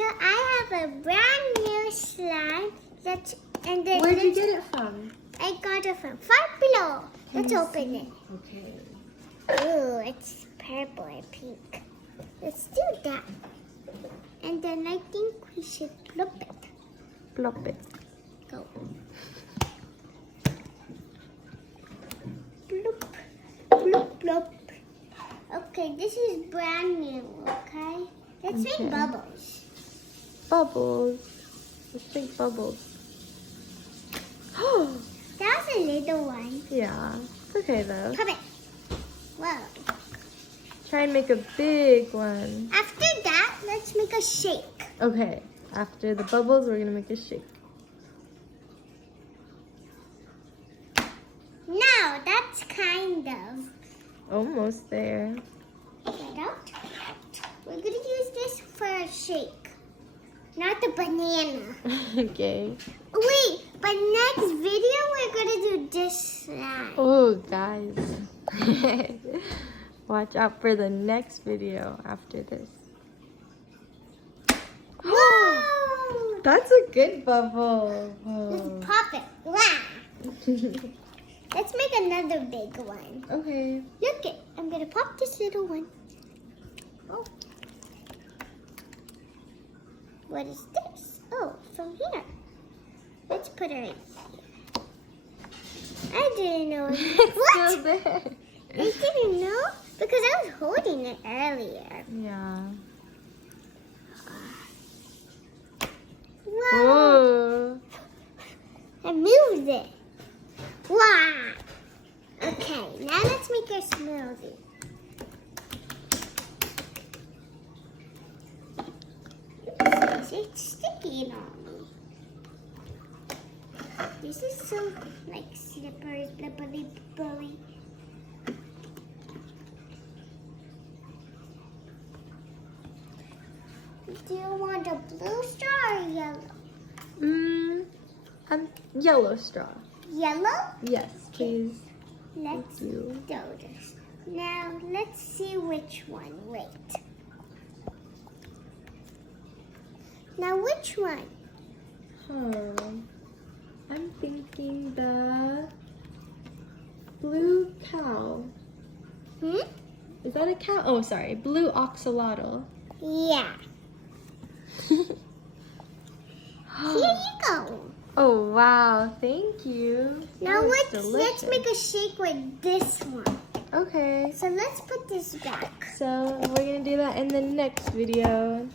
So I have a brand new slime. Where'd you get it from? I got it from Five Below. Let's open it. Okay. Ooh, it's purple and pink. Let's do that. And then I think we should flip it. Plop it. Go. Bloop, bloop, bloop. Okay, this is brand new, okay? Let's Okay. make bubbles. Bubbles. Let's make bubbles. That was a little one. Yeah. It's okay though. Come it. Whoa. Try and make a big one. After that, let's make a shake. Okay. After the bubbles, we're gonna make a shake. Now, that's kind of. Almost there. Get out. We're gonna use this for a shake, not the banana. Okay. Wait, but next video we're gonna do this slime. Oh, guys. Watch out for the next video after this. Whoa! That's a good bubble. Let's Whoa. pop it. Wow. Let's make another big one. Okay. Look it. I'm gonna pop this little one. Oh. What is this? Oh, from here. Let's put her in here. I didn't know. It's What? still there. You didn't know? Because I was holding it earlier. Yeah. Wow. Ooh. I moved it. Wow. Okay, now let's make our smoothie. It's sticky on me. This is so like slippery, slippery, slippery. Do you want a blue straw or yellow? Yellow straw. Yellow? Yes, please. Let's Thank you. do this. Now let's see which one. Wait. Now which one? I'm thinking the blue cow. Is that a cow? Oh, sorry. Blue oxalotl. Yeah. Here you go. Oh, wow. Thank you. Now That let's was make a shake with this one. Okay. So let's put this back. So we're going to do that in the next video.